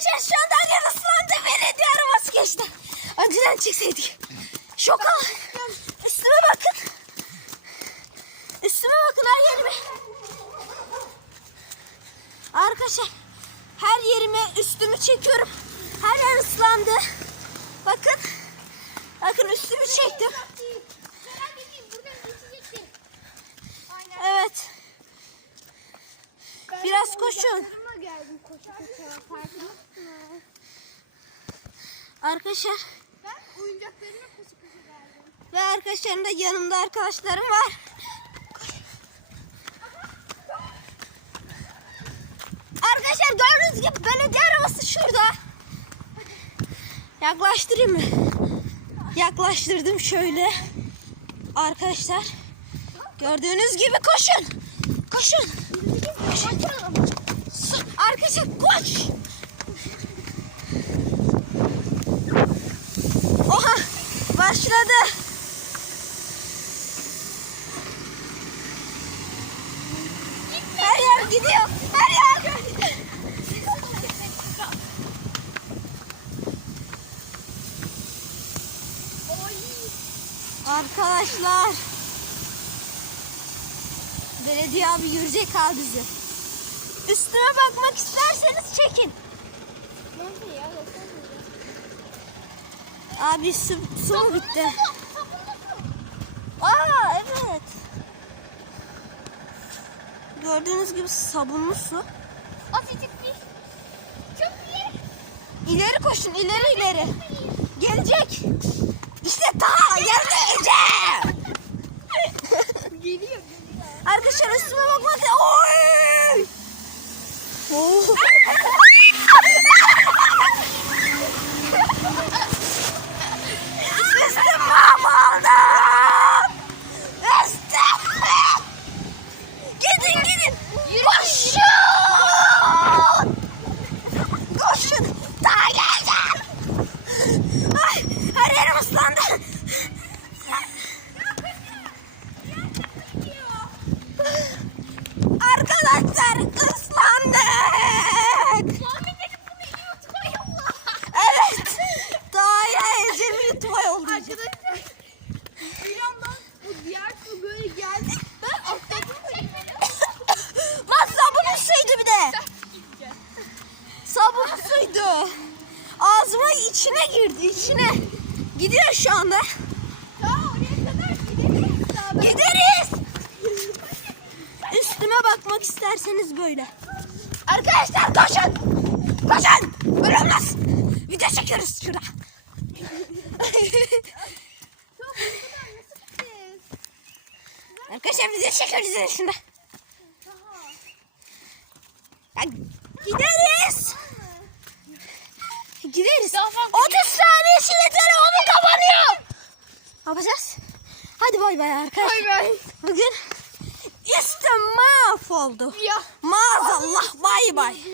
Arkadaşlar şu anda yer ıslandı. Belediye arabası geçti. Önceden çekseydik. Şoka. Üstüme bakın. Üstüme bakın her yerime. Arkadaşlar her yerime üstümü çekiyorum. Her yer ıslandı. Bakın. Bakın üstümü çektim. Evet. Biraz koşun. Oyuncaklarıma geldim koşa koşa. Farkında mısınız? Arkadaşlar Ben oyuncaklarıma koşa koşa geldim. ve arkadaşlarım da yanımda arkadaşlarım var. Arkadaşlar gördüğünüz gibi belediye arabası şurada. Yaklaştırayım mı? Yaklaştırdım şöyle. Arkadaşlar gördüğünüz gibi koşun. Koşun. Koşun. Arkadaşlar koş. Oha başladı. Her yer gidiyor. Her yer. Arkadaşlar. Belediye abi yürüyecek al bizi. Üstüme bakmak isterseniz çekin. Abi su, su mu bitti? Aa evet. Gördüğünüz gibi sabunlu su. Asitikli. Çok iyi. İleri koşun ileri ileri. Gelecek. İşte ta gelmeyeceğim. Geliyor geliyor. Arkadaşlar üstüme bakmak Oy! Oh. Üstüm mahvoldu. Üstüm. Gidin gidin. Koşun. Koşun. Daha geleceğim. Ay, her yerim ıslandı. Arkadaşlar ıslandık. Muhammed'in bunu yutma yolla. Evet. Daha Ecem'i yutma oldu. Arkadaşlar bir yandan bu diğer su böyle geldi. Ben atladım çekmedim. Lan sabunun suydu bir de. Suydu. Ağzıma içine girdi içine. Gidiyor şu anda. Daha oraya kadar daha. Gideriz. Üstüme bakmak isterseniz böyle. Arkadaşlar koşun. Koşun. Olmaz. Video çekiyoruz şurada. Arkadaşlar video çekiyoruz şurada. Ya Gideriz. Gideriz. Daha 30 fazla saniye içinde telefonum kapanıyor. Ne yapacağız? Hadi bay bay arkadaşlar. Bay bay. Bugün üstüm mahvoldu. Ya. Maazallah bay bay.